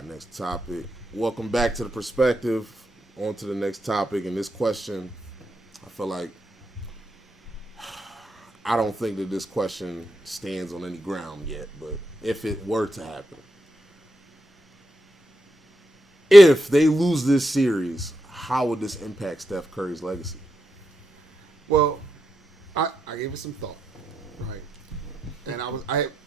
right, next topic. Welcome back to the perspective. On to the next topic. And this question, I feel like I don't think that this question stands on any ground yet, but if it were to happen, if they lose this series, how would this impact Steph Curry's legacy? Well, I gave it some thought, right? And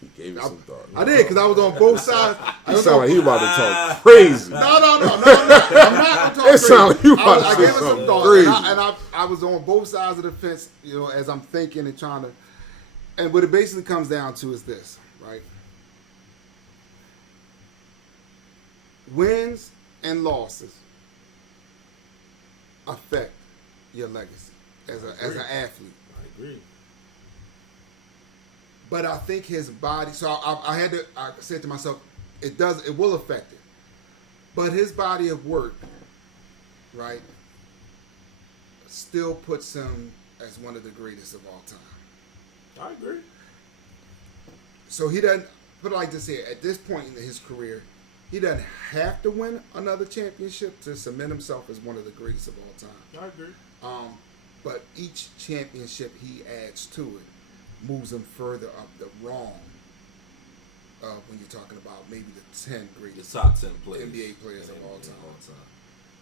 He gave it some thought. I did, because I was on both sides. It sounded like he about to talk crazy. No. I'm not going to talk crazy. It sounded like you about to I say gave it some something thought, crazy. and I was on both sides of the fence, as I'm thinking and trying to. And what it basically comes down to is this, right? Wins and losses affect your legacy as an athlete. I agree. But I think his body. So I said to myself, it will affect it. But his body of work, right, still puts him as one of the greatest of all time. I agree. So he doesn't. Put it like this here: at this point in his career, he doesn't have to win another championship to cement himself as one of the greatest of all time. I agree. But each championship he adds to it moves him further up the wrong. When you're talking about maybe the 10 greatest, the top 10 players, NBA players of all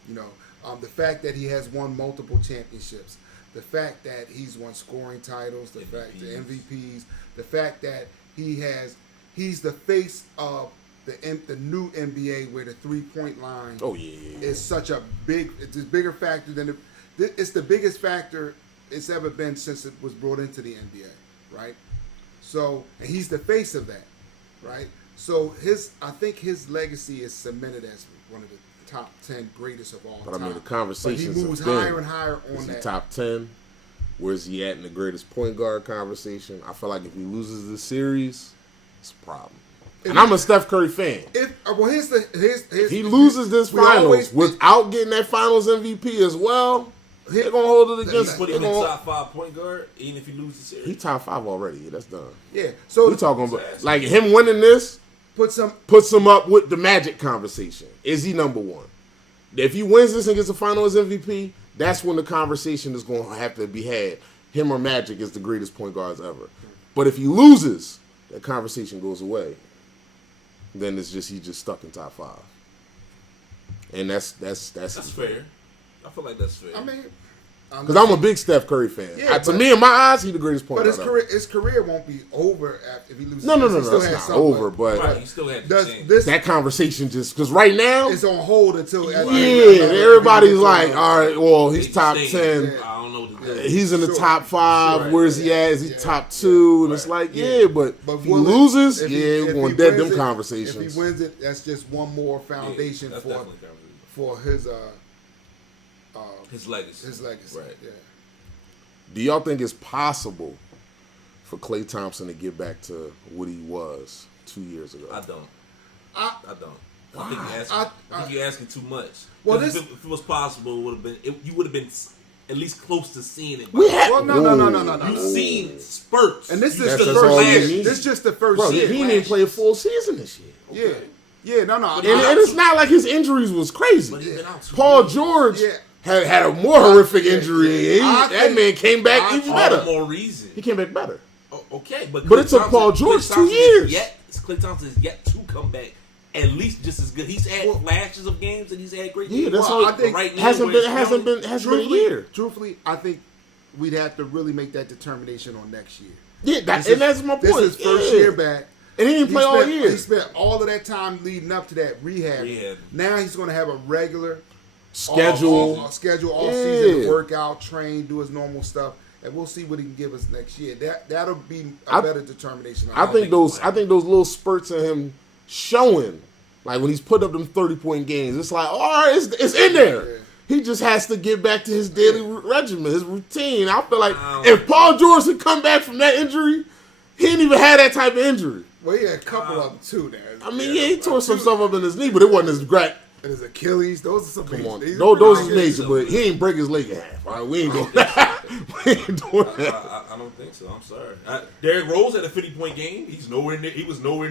time. The fact that he has won multiple championships, the fact that he's won scoring titles, the fact the MVPs, the fact that he's the face of the new NBA where the 3-point line is such a it's a bigger factor than it's the biggest factor it's ever been since it was brought into the NBA, right? So, and he's the face of that, right? So I think his legacy is cemented as one of the top 10 greatest of all time. But I mean, the conversations he moves higher and higher on is that. he top 10? Where's he at in the greatest point guard conversation? I feel like if he loses this series, it's a problem. And I'm a Steph Curry fan. If he loses this finals without getting that finals MVP as well, they're going to hold it against him. Put him in the top 5 point guard, even if he loses the series. He top 5 already. Yeah, that's done. Yeah. So we're talking about, like, him winning this puts him up with the Magic conversation. Is he number one? If he wins this and gets the finals MVP, that's when the conversation is going to have to be had. Him or Magic is the greatest point guards ever. But if he loses, that conversation goes away. Then he's just stuck in top 5. And that's fair. I feel like that's fair. I mean, because I'm a big Steph Curry fan. Yeah, to me, in my eyes, he's the greatest point guard. But his career won't be over if he loses. No, it's not over. But he still had that conversation just because right now it's on hold until everybody's like, all right, well, he's top 10. I don't know. He's in the top 5. Where's he at? Is he top 2? And it's like, but if he loses, we're going to dead them conversations. If he wins it, that's just one more foundation for his legacy. His legacy. Right. Yeah. Do y'all think it's possible for Klay Thompson to get back to what he was 2 years ago? I don't. I don't. I think you're asking too much. Well, if it was possible, you would have been at least close to seeing it. No. You've seen spurts. And this is the first year. This is just the first year. He didn't play a full season this year. Okay. Yeah, no. And it's not like his injuries was crazy. Paul George had a more horrific injury. That man came back even better. More reason. He came back better. Okay, but it took Paul George 2 years. Klay Thompson is yet to come back at least just as good. He's had flashes of games and he's had great games. Yeah, that's all. I think right now hasn't been a year. Truthfully, I think we'd have to really make that determination on next year. Yeah, that's my point. This is his first year back. And he didn't play all year. He spent all of that time leading up to that rehab. Now he's going to have a regular schedule all season to work out, train, do his normal stuff, and we'll see what he can give us next year. That'll be a better determination. I think those little spurts of him showing, like when he's put up them 30-point games, it's like, all right, it's in there. Yeah. He just has to get back to his daily regimen, his routine. I feel like if Paul George had come back from that injury, he didn't even have that type of injury. Well, he had a couple of them too there. I mean, he tore some stuff up in his knee, but it wasn't as great. And his Achilles, those are some Come on. Those is major, but he ain't break his leg in half. All right, we ain't doing that. I don't think so. I'm sorry. Derrick Rose had a 50-point game. He was nowhere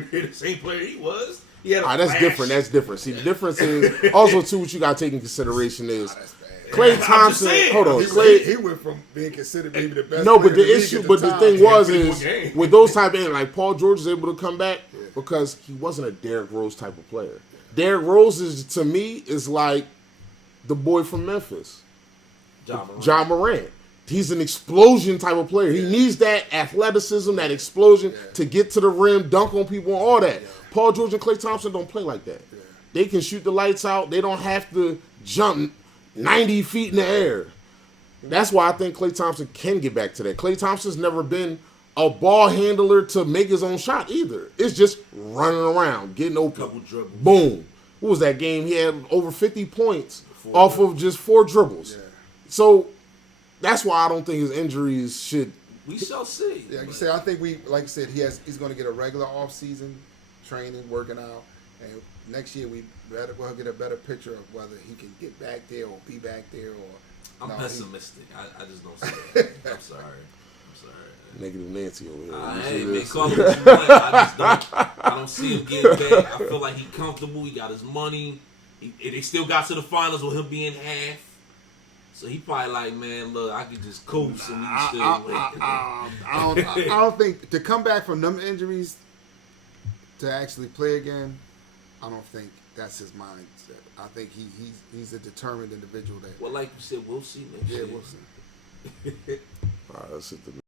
near the same player he was. That's different. That's different. See, the difference is also too what you got to take in consideration is Klay Thompson. Hold on, he went from being considered maybe the best. No, but player the in league issue, at the but the time. thing was is with those type of like Paul George is able to come back because he wasn't a Derrick Rose type of player. Derrick Rose is to me is like the boy from Memphis, Ja Morant. He's an explosion type of player. He needs that athleticism, that explosion to get to the rim, dunk on people, and all that. Paul George and Klay Thompson don't play like that. They can shoot the lights out. They don't have to jump 90 feet in the air. That's why I think Klay Thompson can get back to that. Klay Thompson's never been a ball handler to make his own shot either. It's just running around, getting open. Boom. What was that game? He had over 50 points off of just 4 dribbles. Yeah. So that's why I don't think his injuries should. We shall see. Yeah, like you said, I think like you said, he's going to get a regular off-season training, working out, and next year we'll get a better picture of whether he can get back there or be back there or. I'm pessimistic. I just don't see it. I'm sorry. Negative Nancy over here. Hey, man, call him what you want. I don't see him getting back. I feel like he's comfortable. He got his money. They still got to the finals with him being half. So he probably like, man, look, I could just coast and we can still win. I don't think to come back from them injuries to actually play again. I don't think that's his mindset. I think he's a determined individual. That well, like you said, we'll see next year. We'll see. All right, let's hit the